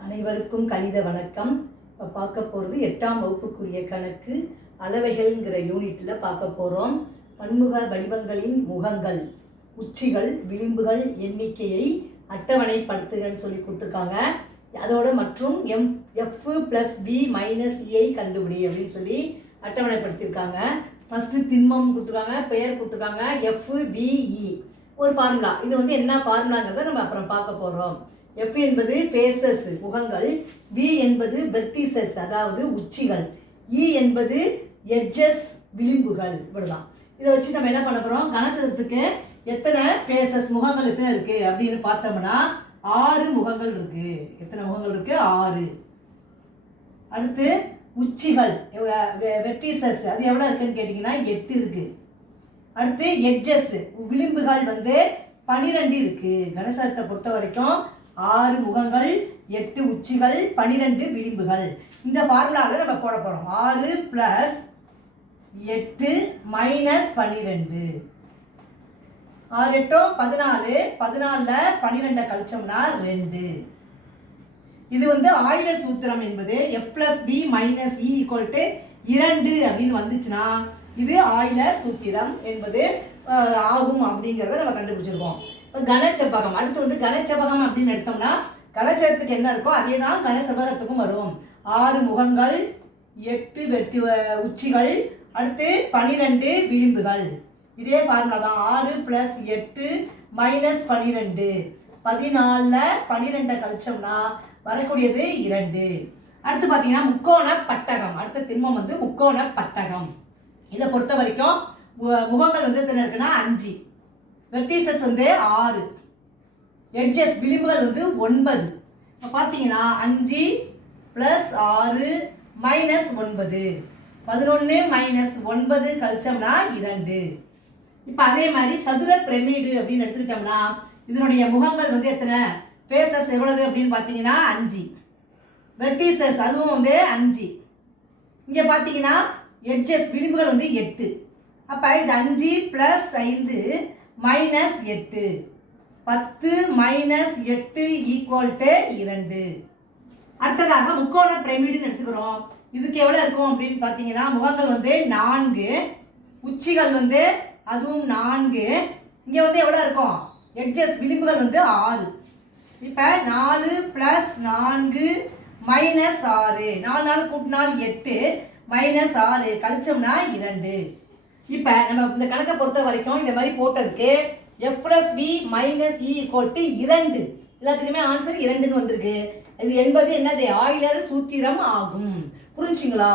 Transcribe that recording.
அனைவருக்கும் கணித வணக்கம். இப்போ பார்க்க போகிறது எட்டாம் வகுப்புக்குரிய கணக்கு. அளவைகள்ங்கிற யூனிட்டில் பார்க்க போகிறோம் பன்முக வடிவங்களின் முகங்கள் உச்சிகள் விளிம்புகள் எண்ணிக்கையை அட்டவணைப்படுத்துகன்னு சொல்லி கொடுத்துருக்காங்க. அதோட மற்றும் M F plus P minus E கண்டுபிடி அப்படின்னு சொல்லி அட்டவணைப்படுத்தியிருக்காங்க ஃபஸ்ட்டு திண்மம் கொடுத்துருக்காங்க பெயர் கொடுத்துருக்காங்க எஃப் பிஇ e. ஒரு ஃபார்முலா இது வந்து என்ன ஃபார்முலாங்கிறத நம்ம அப்புறம் பார்க்க போகிறோம் எஃப் என்பது ஃபேசஸ் முகங்கள். வி என்பது வெர்டிசஸ் அதாவது உச்சிகள். இ என்பது எட்ஜஸ் விளிம்புகள். இவ்வளோதான் இதை வச்சு நம்ம என்ன பண்ண போகிறோம் கனசதுரத்துக்கு எத்தனை ஃபேசஸ் முகங்கள் எத்தனை இருக்குது அப்படின்னு பார்த்தோம்னா ஆறு முகங்கள் இருக்குது எத்தனை முகங்கள் இருக்குது ஆறு. அடுத்து உச்சிகள். வெட்டிசஸ் அது எவ்வளோ இருக்குன்னு கேட்டிங்கன்னா எட்டு இருக்குது அடுத்து எட்ஜஸ் விளிம்புகள் வந்து பனிரெண்டு இருக்கு. கணேசத்தை பொறுத்த வரைக்கும் ஆறு முகங்கள் எட்டு உச்சிகள் பனிரெண்டு விளிம்புகள். இந்த ஃபார்முலாவில் நம்ம போட போகிறோம் ஆறு ப்ளஸ் எட்டு மைனஸ் பன்னிரெண்டு ஆறு எட்டும் பதினாலு. பதினாலில் பன்னிரெண்டை கழிச்சோம்னா ரெண்டு. இது வந்து ஆயிலர் சூத்திரம் என்பது F plus P minus E equal to இரண்டு அப்படின்னு வந்துச்சுன்னா இது ஆயிலர் சூத்திரம் என்பது ஆகும் அப்படிங்கிறத நம்ம கண்டுபிடிச்சிருக்கோம். இப்போ கனச்செவ்வகம் அடுத்து வந்து கனச்செவ்வகம் அப்படின்னு எடுத்தோம்னா கலாச்சாரத்துக்கு என்ன இருக்கோ அதே தான் கனசெவ்வகத்துக்கும் வரும். ஆறு முகங்கள் எட்டு வெட்டு உச்சிகள் அடுத்து பனிரெண்டு விளிம்புகள். இதே ஃபார்முலா தான். ஆறு ப்ளஸ் எட்டு மைனஸ் பன்னிரெண்டு பதினாலில் பன்னிரெண்டை கழிச்சோம்னா வரக்கூடியது இரண்டு. அடுத்து பார்த்தீங்கன்னா முக்கோண பட்டகம் அடுத்த திண்மம் வந்து முக்கோண பட்டகம் இதை பொறுத்த வரைக்கும் மு- முகங்கள் வந்து என்ன இருக்குன்னா அஞ்சு. வெர்டிசஸ் வந்து ஆறு. எட்ஜஸ் விளிம்புகள் வந்து ஒன்பது. இப்போ பார்த்தீங்கன்னா அஞ்சு ப்ளஸ் ஆறு மைனஸ் ஒன்பது. பதினொன்று மைனஸ் ஒன்பது கழிச்சோம்னா இரண்டு. இப்போ அதே மாதிரி சதுர பிரமிடு அப்படின்னு எடுத்துக்கிட்டோம்னா இதனுடைய முகங்கள் வந்து எத்தனை? ஃபேஸஸ் எவ்வளவு அப்படின்னு பார்த்தீங்கன்னா அஞ்சு. வெர்டிசஸ் அதுவும் வந்து அஞ்சு. இங்கே பார்த்தீங்கன்னா எட்ஜஸ் விளிம்புகள் வந்து எட்டு. அப்போ இது அஞ்சு ப்ளஸ் ஐந்து மைனஸ் எட்டு. பத்து மைனஸ் எட்டு ஈக்குவல் டு இரண்டு. அடுத்ததாக முக்கோண பிரமிடுன்னு எடுத்துக்கிறோம். இதுக்கு எவ்வளோ இருக்கும் அப்படின்னு பார்த்தீங்கன்னா முகங்கள் வந்து நான்கு உச்சிகள் வந்து அதுவும் நான்கு. இங்கே வந்து எவ்வளோ இருக்கும்? எட்ஜஸ் விளிம்புகள் வந்து ஆறு. இப்போ நாலு ப்ளஸ் நான்கு மைனஸ் ஆறு. நாலு நாள் கூட்டினால் எட்டு மைனஸ் ஆறு. கழிச்சோம்னா இரண்டு. இப்போ நம்ம இந்த கணக்கை பொறுத்த வரைக்கும் இந்த மாதிரி போட்டதுக்கு F plus V minus E equal to இரண்டு. எல்லாத்துக்குமே ஆன்சர் இரண்டுன்னு வந்திருக்கு. இது என்பது என்னது? ஆயிலர் சூத்திரம் ஆகும். புரிஞ்சுங்களா?